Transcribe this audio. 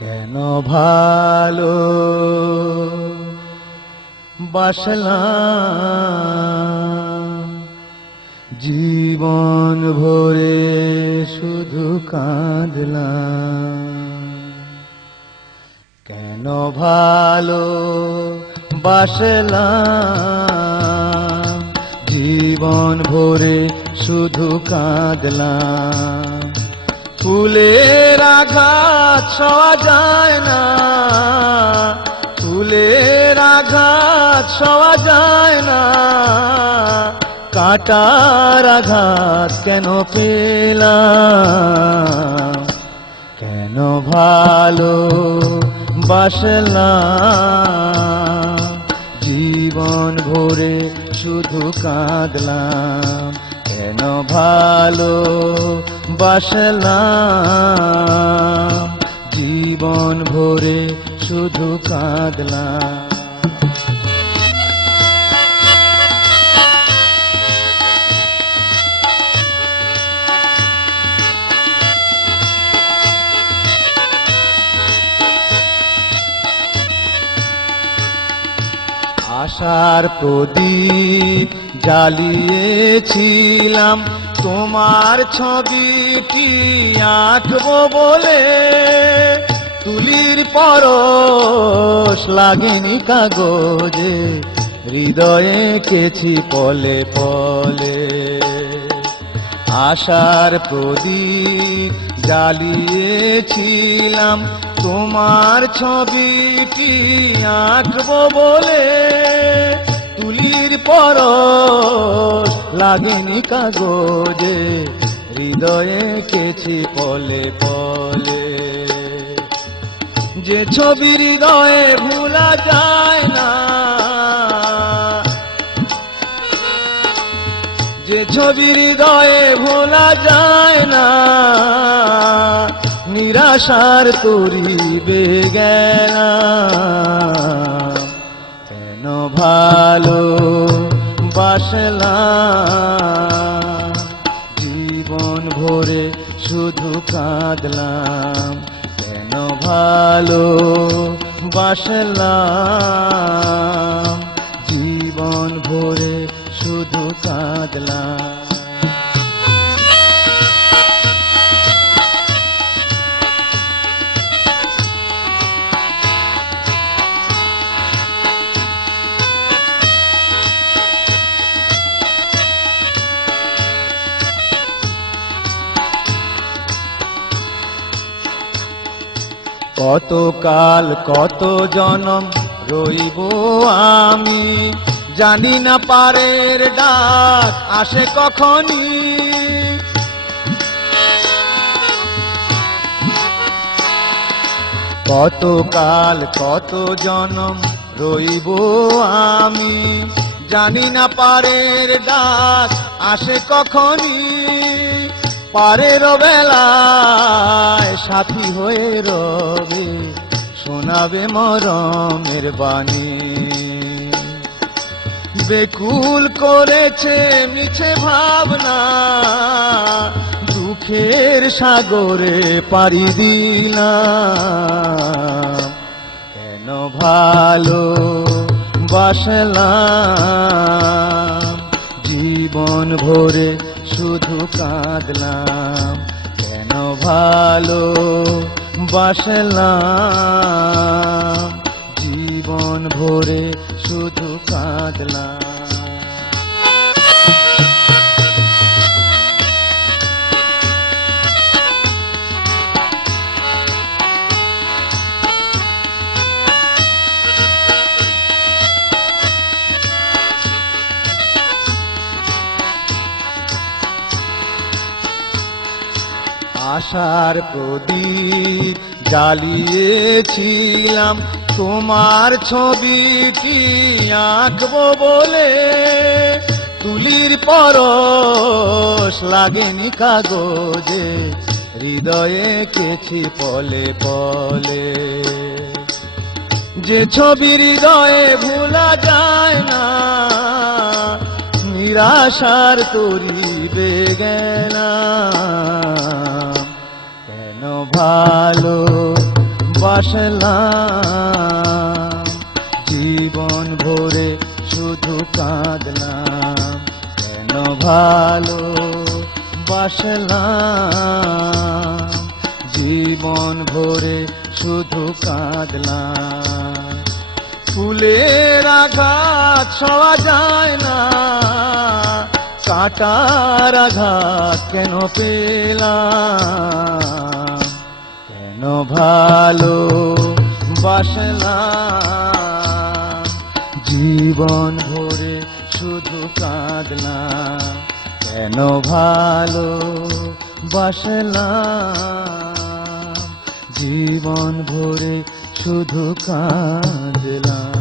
কেন ভালো বাসলাম জীবন ভরে শুধু কাঁদলাম। কেন ভালো বাসলাম জীবন ভরে শুধু কাঁদলাম। ফুলের আঘাত সওয়া যায় না, ফুলের আঘাত সওয়া যায় না, কাঁটার আঘাত কেন পেলাম। কেন ভালো বাসলাম জীবন ভরে শুধু কাঁদলাম। কেন ভালো বাসলাম জীবন ভরে শুধু কাঁদলাম। আশার প্রদীপ জ্বালিয়েছিলাম তোমার ছবিটি আঁকবো বলে, তুলির পরশ লাগেনি কাগজে, হৃদয়ে এঁকেছি পলে পলে। আশার প্রদীপ জ্বালিয়েছিলাম তোমার ছবিটি আঁকবো বলে, তুলির পরশ লাগেনি কাগজে, হৃদয়ে এঁকেছি পলে পলে। যে ছবি হৃদয়ে ভোলা যায় না, যে ছবি হৃদয়ে ভোলা যায় না, নিরাশার তরিবে গেলাম। কেন ভালো বাসলাম জীবন ভরে শুধু কাঁদলাম। কেন ভালো বাসলাম জীবন ভরে শুধু কাঁদলাম। কত কাল কত জনম রইব আমি, জানি না পারের ডাক আসে কখনই। কত কাল কত জনম রইব আমি, জানি না পারের ডাক আসে কখনই। পারের বেলায় সাথী হয়ে রবে, শোনাবে মরমের বাণী। বেকুল করেছে মিছে ভাবনা, দুঃখের সাগরে পাড়ি দিলাম। কেন ভালো বাসলাম জীবন ভরে শুধু কাঁদলাম। কেন ভালো বাসলাম জীবন ভরে শুধু কাঁদলাম। আশার প্রদীপ জ্বালিয়েছিলাম তোমার ছবিটি আঁকবো বলে, তুলির পরশ লাগেনি কাগজে, হৃদয়ে এঁকেছি পলে পলে। যে ছবি হৃদয়ে ভোলা যায় না, নিরাশার তরিবে গেলাম। কেন ভালো বাসলাম, জীবন ভরে শুধু কাঁদলাম, কেন ভালো বাসলাম, জীবন ভরে শুধু কাঁদলাম। ফুলের আঘাত সওয়া যায় না, কাঁটার আঘাত কেন পেলাম, কেন ভালো বাসলাম, জীবন ভরে শুধু কাঁদলাম, কেন ভালো বাসলাম, জীবন ভরে শুধু কাঁদলাম।